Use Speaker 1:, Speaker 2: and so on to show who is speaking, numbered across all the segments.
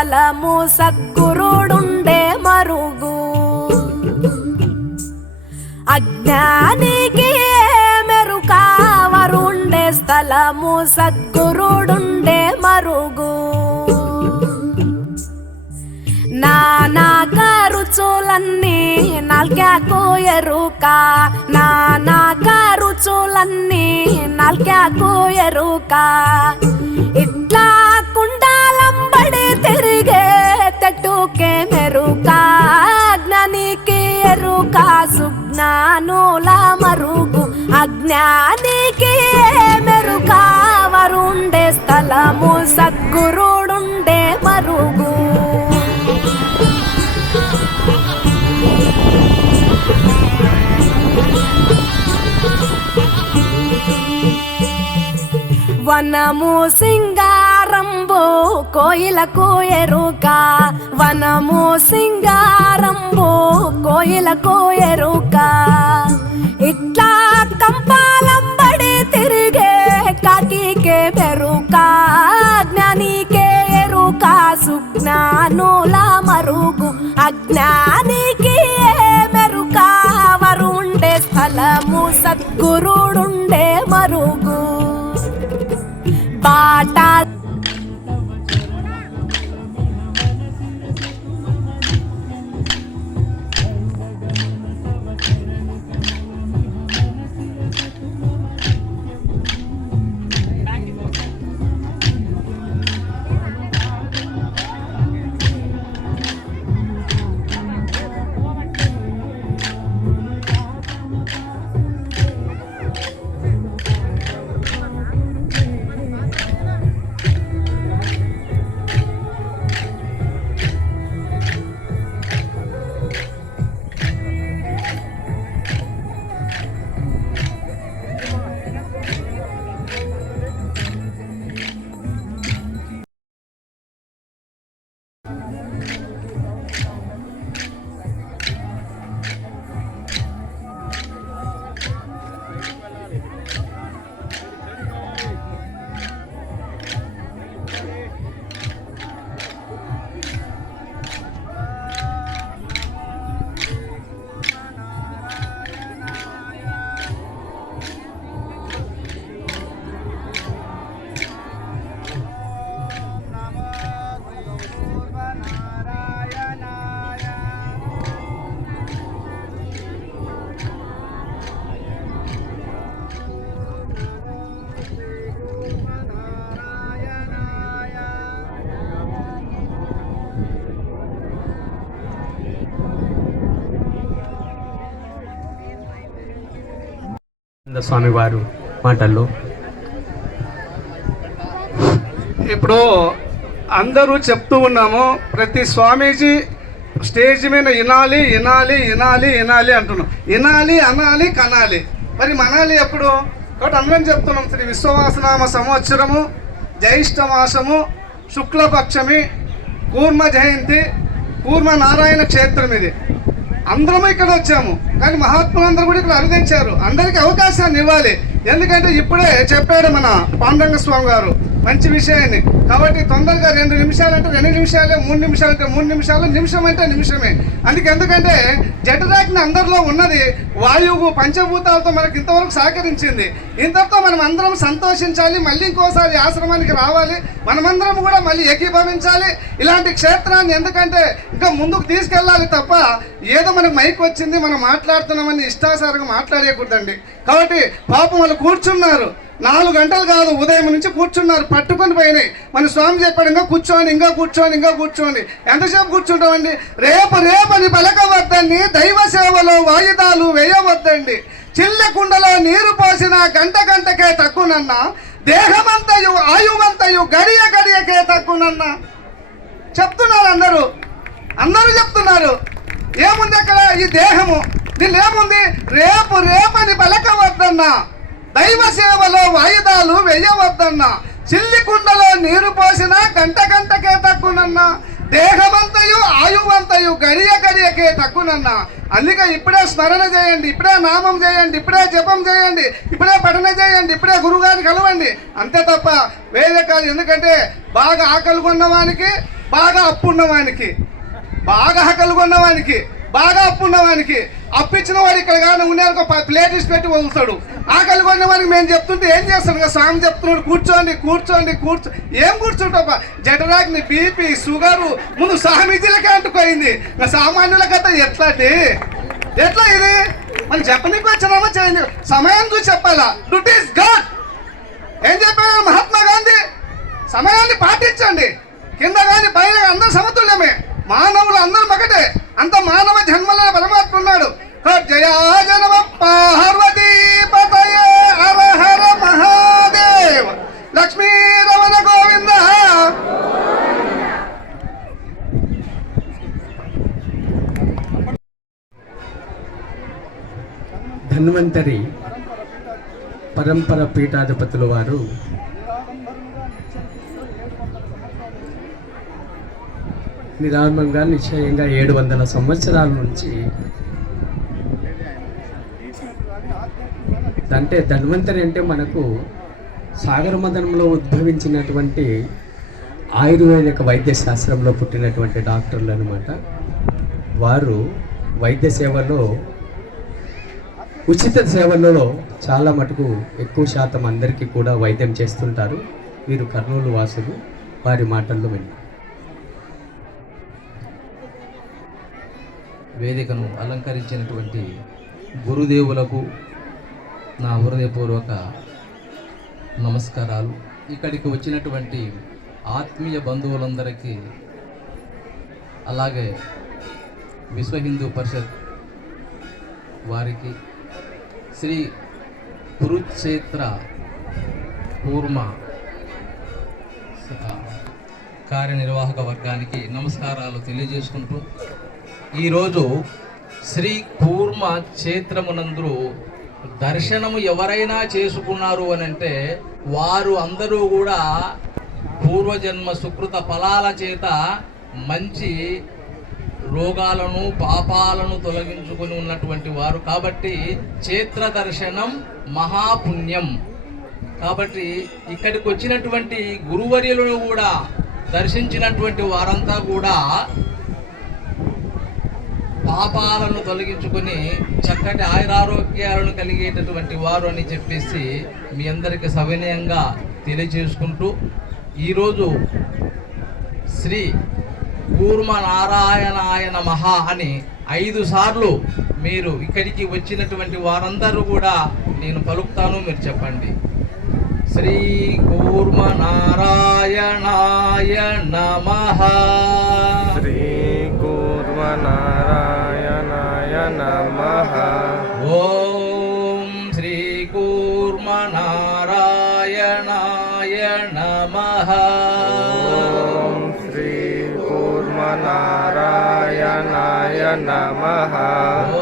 Speaker 1: వరుండే సద్గురుడుండే మరుగు. అజ్ఞానికి మెరుకావరుండే స్థలము సద్గురుడుండే మరుగు. నానా కరుచులన్నీ నాల్కాకు ఎరుక నానా కరుచులన్నీ నాల్కాకు ఎరుక సుజ్ఞానుల మరుగు అజ్ఞానికి మెరుక వరుండే స్థలము సద్గురుడుండే మరుగు. వనము సింగా కోయిలకు ఎరుక వనము సింగారంబు. కోయిలకు ఎరుక. ఇట్లా కంపాలంబడి తిరిగే కాకికే పెరుక జ్ఞానికే ఎరుక. సుజ్ఞానుల మరుగు అజ్ఞానికి మెరుక. వరుండే స్థలము సద్గురు
Speaker 2: స్వామి వారు మాటల్లో.
Speaker 3: ఇప్పుడు అందరూ చెప్తూ ఉన్నాము ప్రతి స్వామీజీ స్టేజ్ మీద వినాలి వినాలి వినాలి వినాలి అంటున్నాం. వినాలి అనాలి కనాలి. మరి మనాలి ఎప్పుడు? కాబట్టి అందరం చెప్తున్నాం శ్రీ విశ్వవాసనామ సంవత్సరము జ్యేష్ఠ మాసము శుక్లపక్షమి కూర్మ జయంతి కూర్మ నారాయణ క్షేత్రం ఇది. అందరం ఇక్కడ వచ్చాము. కానీ మహాత్ములందరూ కూడా ఇక్కడ అనుదించారు అందరికీ అవకాశాన్ని ఇవ్వాలి. ఎందుకంటే ఇప్పుడే చెప్పాడు మన పాండంగ స్వామి గారు. మంచి విషయాన్ని. కాబట్టి తొందరగా రెండు నిమిషాలు అంటే రెండు నిమిషాలే మూడు నిమిషాలు అంటే మూడు నిమిషాలు నిమిషం అంటే నిమిషమే. అందుకే ఎందుకంటే జఠరాగ్ని అందరిలో ఉన్నది వాయువు పంచభూతాలతో మనకి ఇంతవరకు సహకరించింది. ఇంతటితో మనం అందరం సంతోషించాలి మళ్ళీ ఇంకోసారి ఆశ్రమానికి రావాలి. మనమందరం కూడా మళ్ళీ ఏకీభవించాలి. ఇలాంటి క్షేత్రాన్ని ఎందుకంటే ఇంకా ముందుకు తీసుకెళ్ళాలి తప్ప ఏదో మనకు మైక్ వచ్చింది మనం మాట్లాడుతున్నామని ఇష్టాసారంగా మాట్లాడేయకూడదండి. కాబట్టి పాపం వాళ్ళు కూర్చున్నారు. నాలుగు గంటలు కాదు ఉదయం నుంచి కూర్చున్నారు. పట్టుకొని పోయినాయి. మన స్వామి చెప్పాడు ఇంకా కూర్చోని ఇంకా కూర్చోని ఇంకా కూర్చోని ఎంతసేపు కూర్చుంటామండి? రేపు రేపని పలకవద్దండి. దైవ సేవలో వాయిదాలు వేయవద్దండి. చిల్ల కుండలో నీరు పోసిన గంట గంటకే తక్కువనన్నా దేహమంతయు ఆయువంతయు గడియ గడియకే తక్కువనన్నా. చెప్తున్నారు అందరూ. అందరూ చెప్తున్నారు. ఏముంది అక్కడ ఈ దేహము? దీని ఏముంది రేపు రేపని పలకవద్దన్నా. దైవ సేవలో వాయిదాలు వేయవద్దన్నా. చిల్లి కుండలో నీరు పోసినా గంట గంటకే తక్కువనన్నా. దేహమంతయు ఆయువంతయు గడియ గడియకే తక్కువనన్న. అందుకే ఇప్పుడే స్మరణ చేయండి ఇప్పుడే నామం చేయండి ఇప్పుడే జపం చేయండి ఇప్పుడే పఠన చేయండి ఇప్పుడే గురుగారిని కలవండి. అంతే తప్ప వేరే కాదు. ఎందుకంటే బాగా ఆకలి కొన్నవానికి బాగా అప్పు ఉన్నవానికి బాగా ఆకలి కొన్నవానికి బాగా అప్పు అప్పించిన వాడు ఇక్కడ కానీ ఉన్నారు ప్లేట్ ఇచ్చి పెట్టి వదులుతాడు ఆకలి కొన్నవానికి మేము చెప్తుంటే ఏం చేస్తాడు? కదా స్వామి చెప్తున్నాడు కూర్చోండి కూర్చోండి కూర్చో. ఏం కూర్చుంటావా జటరాగ్ని బీపీ షుగరు ముందు స్వామీజీలకే అంటుకోయింది. ఇంకా సామాన్యులకైతే ఎట్లాంటి ఎట్లా ఇది? మనం చెప్పనీకి వచ్చినామా చేయండి సమయం చూసి చెప్పాలా? Duty is God! ఏం చెప్పారు మహాత్మా గాంధీ? సమయాన్ని పాటించండి. కింద కానీ పైన అందరూ సమతుల్యమే. మానవులు అందరం ఒకటే అంత మానవ జన్మలో పరమాత్మ ఉన్నాడు జయా జనమ పార్వతీ పతయే హర హర మహాదేవ్. లక్ష్మీ రమణ గోవింద.
Speaker 2: ధన్వంతరి పరంపర పీఠాధిపతుల వారు నిదానంగా నిశ్చయంగా ఏడు వందల సంవత్సరాల నుంచి అంటే ధన్వంతరి అంటే మనకు సాగర మదనంలో ఉద్భవించినటువంటి ఆయుర్వేదిక వైద్య శాస్త్రంలో పుట్టినటువంటి డాక్టర్లు అనమాట వారు వైద్య సేవలో ఉచిత సేవలలో చాలా మటుకు ఎక్కువ శాతం అందరికీ కూడా వైద్యం చేస్తుంటారు. వీరు కర్నూలు వాసులు. వారి మాటల్లో విన్నారు
Speaker 4: వేదికను అలంకరించినటువంటి గురుదేవులకు నా హృదయపూర్వక నమస్కారాలు. ఇక్కడికి వచ్చినటువంటి ఆత్మీయ బంధువులందరికీ అలాగే విశ్వ హిందూ పరిషత్ వారికి శ్రీ కురుక్షేత్ర కూర్మ కార్యనిర్వాహక వర్గానికి నమస్కారాలు తెలియజేసుకుంటూ ఈరోజు శ్రీ కూర్మ క్షేత్రమునందు దర్శనము ఎవరైనా చేసుకున్నారు అని అంటే వారు అందరూ కూడా పూర్వజన్మ సుకృత ఫలాల చేత మంచి రోగాలను పాపాలను తొలగించుకొని ఉన్నటువంటి వారు. కాబట్టి క్షేత్ర దర్శనం మహాపుణ్యం. కాబట్టి ఇక్కడికి వచ్చినటువంటి గురువర్యులను కూడా దర్శించినటువంటి వారంతా కూడా పాపాలను తొలగించుకొని చక్కటి ఆయురారోగ్యాలను కలిగేటటువంటి వారు అని చెప్పేసి మీ అందరికి సవినయంగా తెలియచేసుకుంటూ ఈరోజు శ్రీ కూర్మ నారాయణాయ మహా అని ఐదు సార్లు మీరు ఇక్కడికి వచ్చినటువంటి వారందరూ కూడా నేను పలుకుతాను మీరు చెప్పండి. శ్రీ కూర్మ నారాయణాయ నమ. శ్రీ కూర్మ
Speaker 5: నారాయణ नमः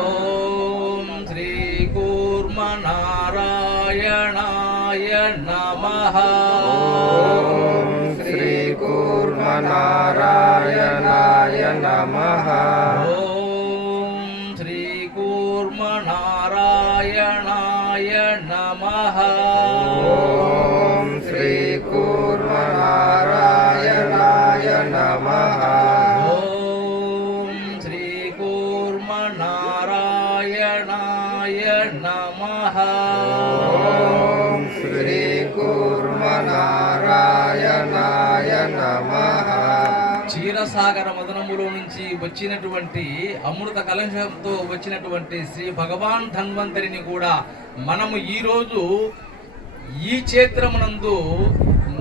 Speaker 4: నారాయణాయ నమః
Speaker 5: ॐ श्रीकूर्मनारायणाय नमः
Speaker 4: క్షీరసాగర మదనములో నుంచి వచ్చినటువంటి అమృత కలశంతో వచ్చినటువంటి శ్రీ భగవాన్ ధన్వంతరిని కూడా మనము ఈరోజు ఈ క్షేత్రమునందు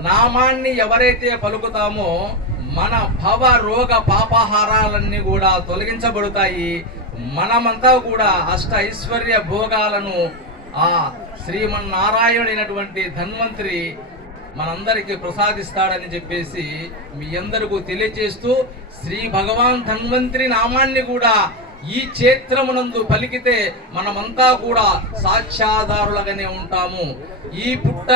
Speaker 4: నామాన్ని ఎవరైతే పలుకుతామో మన భవ రోగ పాపహారాలన్నీ కూడా తొలగించబడతాయి మనమంతా కూడా అష్ట ఐశ్వర్య భోగాలను ఆ శ్రీమన్నారాయణుడైనటువంటి ధన్వంతరి మనందరికీ ప్రసాదిస్తాడని చెప్పేసి మీ అందరికీ తెలియజేస్తూ శ్రీ భగవాన్ ధన్వంతరి నామాన్ని కూడా ఈ క్షేత్రమునందు పలికితే మనమంతా కూడా సాక్ష్యాధారులుగానే ఉంటాము. ఈ పుట్ట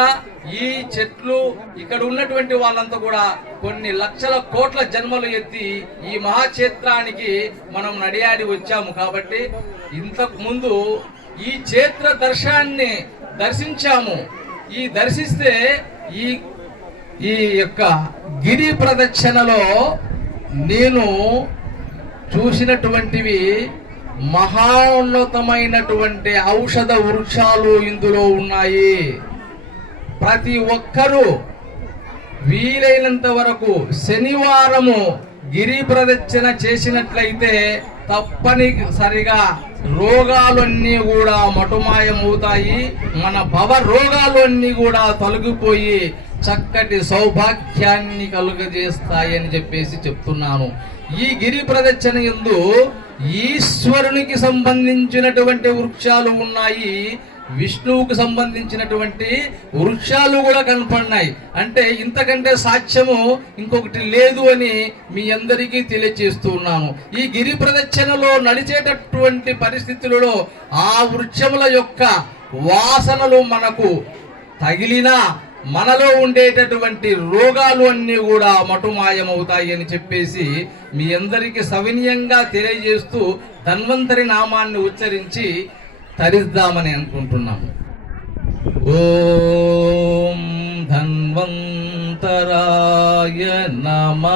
Speaker 4: ఈ చెట్లు ఇక్కడ ఉన్నటువంటి వాళ్ళంతా కూడా కొన్ని లక్షల కోట్ల జన్మలు ఎత్తి ఈ మహాక్షేత్రానికి మనం నడియాడి వచ్చాము కాబట్టి ఇంతకు ముందు ఈ క్షేత్ర దర్శనాన్ని దర్శించాము. ఈ దర్శిస్తే ఈ ఈ యొక్క గిరి ప్రదక్షిణలో నేను చూసినటువంటివి మహోన్నతమైనటువంటి ఔషధ వృక్షాలు ఇందులో ఉన్నాయి. ప్రతి ఒక్కరూ వీలైనంత వరకు శనివారము గిరి ప్రదక్షిణ చేసినట్లయితే తప్పనిసరిగా రోగాలన్నీ కూడా మటుమాయమవుతాయి. మన భవ రోగాలు అన్నీ కూడా తొలగిపోయి చక్కటి సౌభాగ్యాన్ని కలుగజేస్తాయి అని చెప్పేసి చెప్తున్నాను. ఈ గిరి ప్రదక్షిణ ఎందు ఈశ్వరునికి సంబంధించినటువంటి వృక్షాలు ఉన్నాయి విష్ణువుకు సంబంధించినటువంటి వృక్షాలు కూడా కనపడినాయి. అంటే ఇంతకంటే సాక్ష్యము ఇంకొకటి లేదు అని మీ అందరికీ తెలియజేస్తూ ఉన్నాను. ఈ గిరి ప్రదక్షిణలో నడిచేటటువంటి పరిస్థితులలో ఆ వృక్షముల యొక్క వాసనలు మనకు తగిలినా మనలో ఉండేటటువంటి రోగాలు అన్నీ కూడా మటుమాయమవుతాయి అని చెప్పేసి మీ అందరికీ సవినీయంగా తెలియజేస్తూ ధన్వంతరి నామాన్ని ఉచ్చరించి తరిద్దామని అనుకుంటున్నాము. ఓం ధన్వంతరాయ నమ.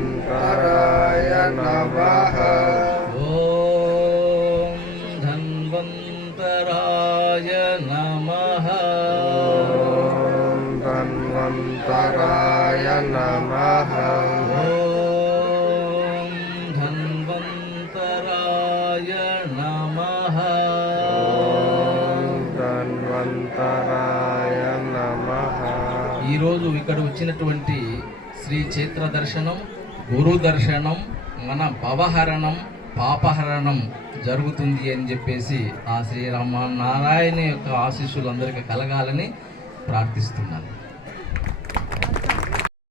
Speaker 5: ధన్వంతరాయ నమః
Speaker 4: ఓం ధన్వంతరాయ నమః ఓం ధన్వంతరాయ నమః
Speaker 5: ఓం ధన్వంతరాయ నమః
Speaker 4: ఓం ఈరోజు ఇక్కడ వచ్చినటువంటి శ్రీ క్షేత్ర దర్శనం గురు దర్శనం మన భవహరణం పాపహరణం జరుగుతుంది అని చెప్పేసి ఆ శ్రీరామ నారాయణ యొక్క ఆశీస్సులు అందరికీ కలగాలని ప్రార్థిస్తున్నాను.